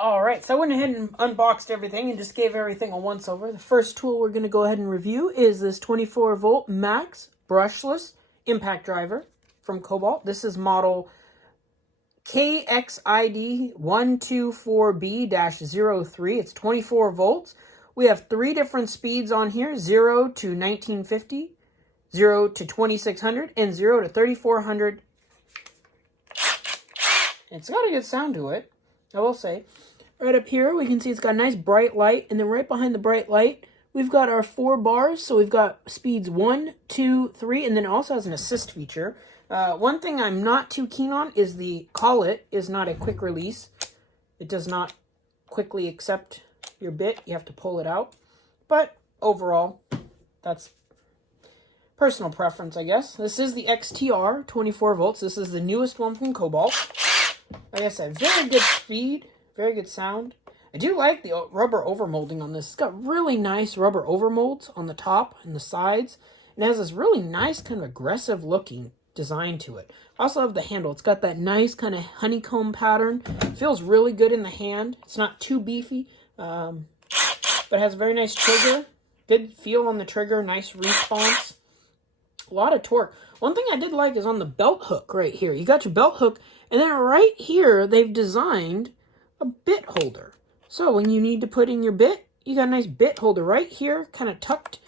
Alright, so I went ahead and unboxed everything and just gave everything a once-over. The first tool we're going to go ahead and review is this 24-volt max brushless impact driver from Kobalt. This is model KXID124B-03. It's 24 volts. We have 3 different speeds on here, 0 to 1950, 0 to 2600, and 0 to 3400. It's got a good sound to it, I will say. Right up here, we can see it's got a nice bright light, and then right behind the bright light, we've got our 4 bars. So we've got speeds 1, 2, 3, and then it also has an assist feature. One thing I'm not too keen on is the call it is not a quick release. It does not quickly accept your bit. You have to pull it out. But overall, that's personal preference, I guess. This is the XTR 24 volts. This is the newest one from Kobalt. Like I said, very good speed, very good sound. I do like the rubber overmolding on this. It's got really nice rubber overmolds on the top and the sides. And it has this really nice kind of aggressive looking design to it. I also love the handle. It's got that nice kind of honeycomb pattern. It feels really good in the hand. It's not too beefy, but it has a very nice trigger. Good feel on the trigger, nice response. A lot of torque. One thing I did like is on the belt hook right here. You got your belt hook, and then right here, they've designed a bit holder. So when you need to put in your bit, you got a nice bit holder right here, kind of tucked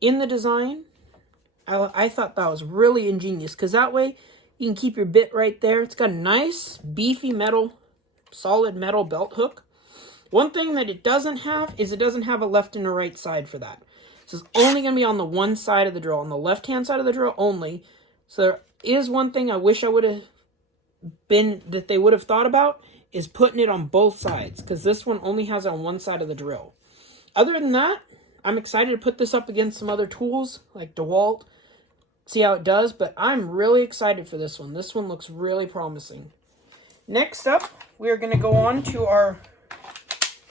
in the design. I thought that was really ingenious, because that way you can keep your bit right there. It's got a nice, beefy metal, solid metal belt hook. One thing that it doesn't have is it doesn't have a left and a right side for that. So it's only going to be on the one side of the drill, on the left-hand side of the drill only. So there is one thing I wish I would have that they would have thought about, is putting it on both sides, because this one only has it on one side of the drill. Other than that, I'm excited to put this up against some other tools like DeWalt, see how it does, but I'm really excited for this one. This one looks really promising. Next up, we are going to go on to our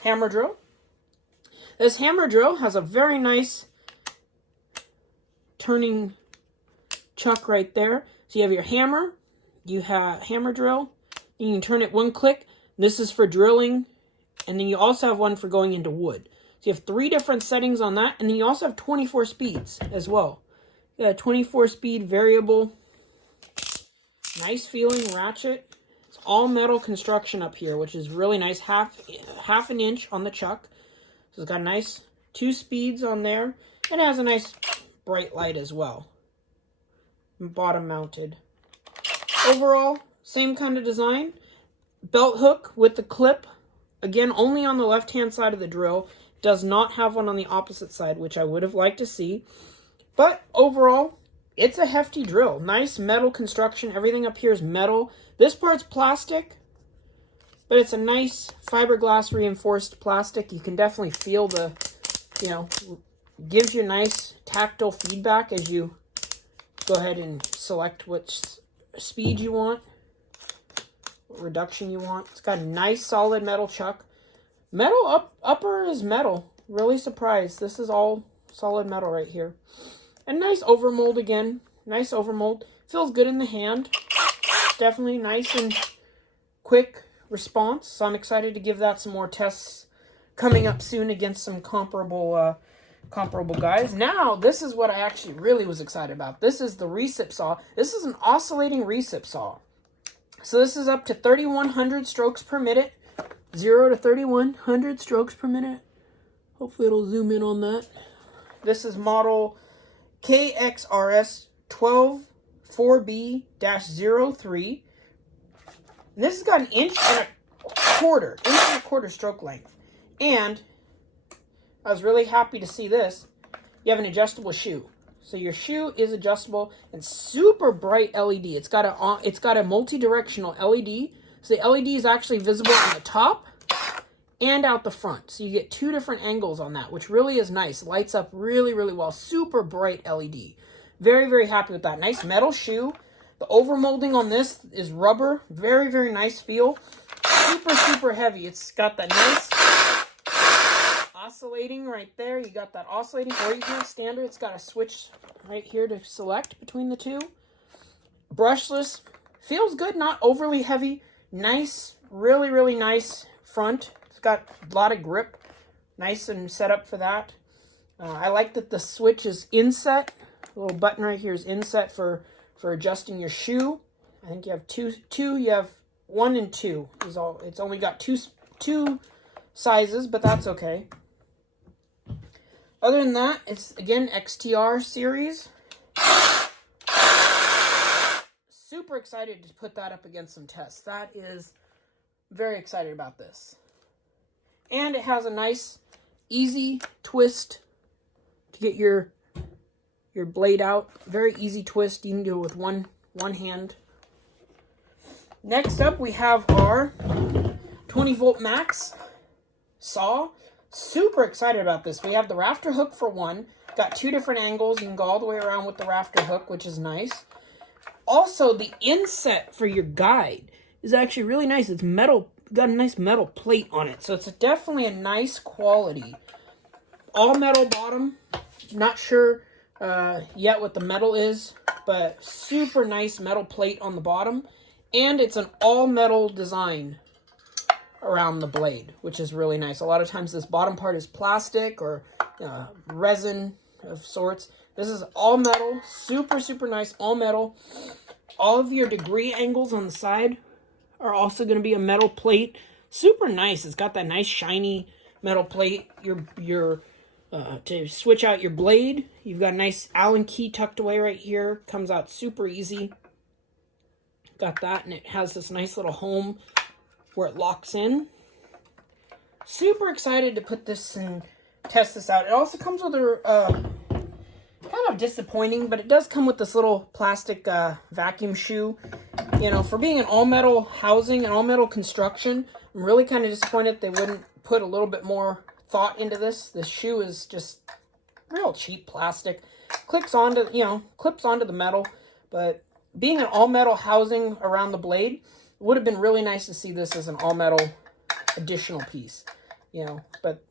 hammer drill. This hammer drill has a very nice turning chuck right there. So you have your hammer, you have hammer drill, and you can turn it one click. This is for drilling, and then you also have one for going into wood. So you have 3 different settings on that, and then you also have 24 speeds as well. You got a 24 speed variable, nice feeling ratchet. It's all metal construction up here, which is really nice, half an inch on the chuck. So it's got nice 2 speeds on there, and it has a nice bright light as well. Bottom mounted. Overall, same kind of design. Belt hook with the clip. Again, only on the left-hand side of the drill. Does not have one on the opposite side, which I would have liked to see. But overall, it's a hefty drill. Nice metal construction. Everything up here is metal. This part's plastic, but it's a nice fiberglass reinforced plastic. You can definitely feel the, gives you nice tactile feedback as you go ahead and select which speed you want, what reduction you want. It's got a nice solid metal chuck. Metal upper is metal. Really surprised. This is all solid metal right here. And nice overmold again. Nice overmold. Feels good in the hand. Definitely nice and quick response. So I'm excited to give that some more tests coming up soon against some comparable guys. Now, this is what I actually really was excited about. This is the recip saw. This is an oscillating recip saw. So this is up to 3,100 strokes per minute. 0 to 3,100 strokes per minute. Hopefully it'll zoom in on that. This is model KXRS 124B-03. This has got an inch and a quarter stroke length. And I was really happy to see this. You have an adjustable shoe. So your shoe is adjustable and super bright LED. It's got a multi-directional LED. So the LED is actually visible on the top and out the front. So you get 2 different angles on that, which really is nice. Lights up really, really well. Super bright LED. Very, very happy with that. Nice metal shoe. The overmolding on this is rubber. Very, very nice feel. Super, super heavy. It's got that nice oscillating right there. You got that oscillating, or you can standard. It's got a switch right here to select between the 2. Brushless. Feels good, not overly heavy. Nice, really, really nice front. It's got a lot of grip. Nice and set up for that. I like that the switch is inset. The little button right here is inset for adjusting your shoe. I think you have two. You have 1 and 2. It's only got two sizes, but that's okay. Other than that, it's again XTR series. Super excited to put that up against some tests. That is very excited about this. And it has a nice, easy twist to get your blade out. Very easy twist. You can do it with one hand. Next up, we have our 20-volt max saw. Super excited about this. We have the Rafter Hook for one. Got 2 different angles. You can go all the way around with the Rafter Hook, which is nice. Also, the inset for your guide is actually really nice. It's metal. Got a nice metal plate on it. So it's definitely a nice quality. All metal bottom. Not sure yet what the metal is, but super nice metal plate on the bottom. And it's an all metal design around the blade, which is really nice. A lot of times this bottom part is plastic or resin of sorts. This is all metal, super, super nice, all metal. All of your degree angles on the side are also going to be a metal plate. Super nice. It's got that nice shiny metal plate. To switch out your blade, you've got a nice Allen key tucked away right here. Comes out super easy. Got that, and it has this nice little home where it locks in. Super excited to put this and test this out. It also comes with a kind of disappointing, but it does come with this little plastic vacuum shoe. You know, for being an all-metal housing and all-metal construction, I'm really kind of disappointed they wouldn't put a little bit more thought into this. This shoe is just real cheap plastic. Clips onto the metal, but being an all-metal housing around the blade, it would have been really nice to see this as an all-metal additional piece. You know, but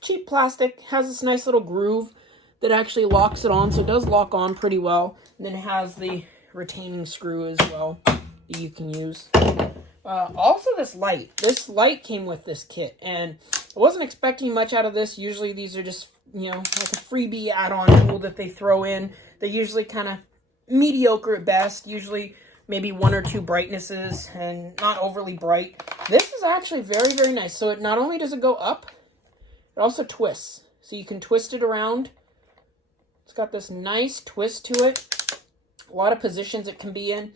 cheap plastic, has this nice little groove that actually locks it on, so it does lock on pretty well. And then it has the retaining screw as well that you can use. Also this light. This light came with this kit, and I wasn't expecting much out of this. Usually these are just, like a freebie add-on tool that they throw in. They're usually kind of mediocre at best, usually maybe 1 or 2 brightnesses and not overly bright. This is actually very, very nice. So it not only does it go up, it also twists. So you can twist it around. It's got this nice twist to it. A lot of positions it can be in.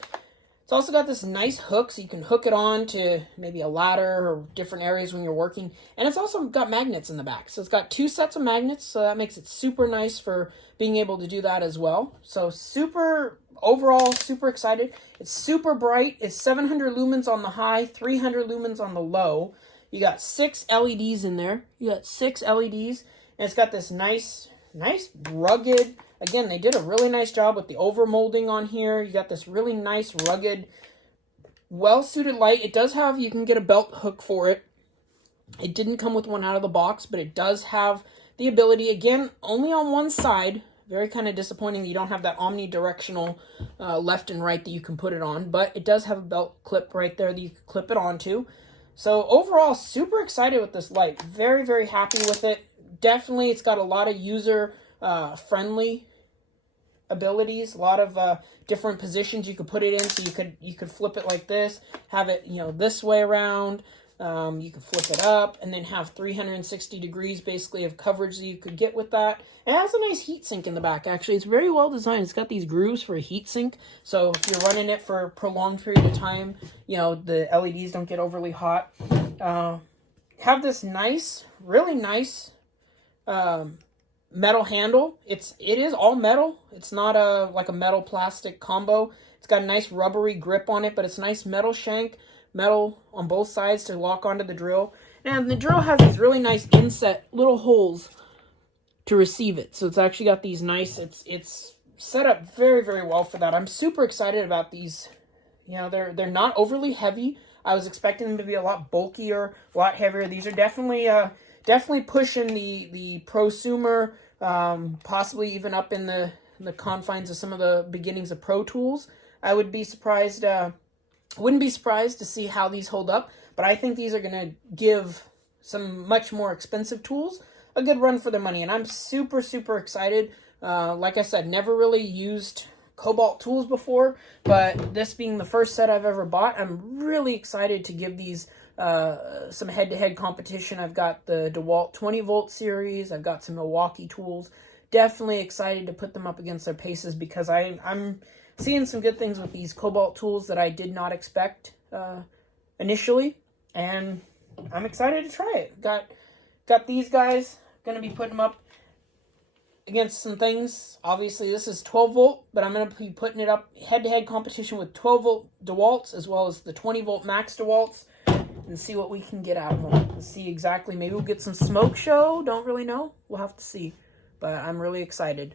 It's also got this nice hook, so you can hook it on to maybe a ladder or different areas when you're working. And it's also got magnets in the back. So it's got 2 sets of magnets, so that makes it super nice for being able to do that as well. So overall, super excited. It's super bright. It's 700 lumens on the high, 300 lumens on the low. You got 6 LEDs in there. You got 6 LEDs, and it's got this nice rugged. Again, they did a really nice job with the overmolding on here. You got this really nice, rugged, well-suited light. It does have, you can get a belt hook for it. It didn't come with one out of the box, but it does have the ability, again, only on one side. Very kind of disappointing that you don't have that omnidirectional left and right that you can put it on. But it does have a belt clip right there that you can clip it onto. So overall, super excited with this light. Very, very happy with it. Definitely, it's got a lot of user friendly abilities, a lot of different positions you could put it in. So you could flip it like this, have it this way around. You could flip it up and then have 360 degrees basically of coverage that you could get with that. It has a nice heat sink in the back. Actually, it's very well designed. It's got these grooves for a heat sink, so if you're running it for a prolonged period of time, the LEDs don't get overly hot. Have this really nice metal handle. It is all metal. It's not like a metal plastic combo. It's got a nice rubbery grip on it, but it's nice metal shank, metal on both sides to lock onto the drill. And the drill has these really nice inset little holes to receive it. So it's actually got these nice, it's set up very, very well for that. I'm super excited about these. They're not overly heavy. I was expecting them to be a lot bulkier, a lot heavier. These are definitely pushing the prosumer, possibly even up in the confines of some of the beginnings of Pro Tools. I would be surprised, wouldn't be surprised to see how these hold up. But I think these are going to give some much more expensive tools a good run for their money. And I'm super, super excited. Like I said, never really used Kobalt tools before, but this being the first set I've ever bought, I'm really excited to give these some head-to-head competition. I've got the DeWalt 20-volt series. I've got some Milwaukee tools. Definitely excited to put them up against their paces because I'm seeing some good things with these Kobalt tools that I did not expect initially, and I'm excited to try it. Got these guys. Going to be putting them up against some things. Obviously, this is 12-volt, but I'm going to be putting it up head-to-head competition with 12-volt DeWalts as well as the 20-volt max DeWalts and see what we can get out of them. Let's see exactly. Maybe we'll get some smoke show. Don't really know. We'll have to see. But I'm really excited.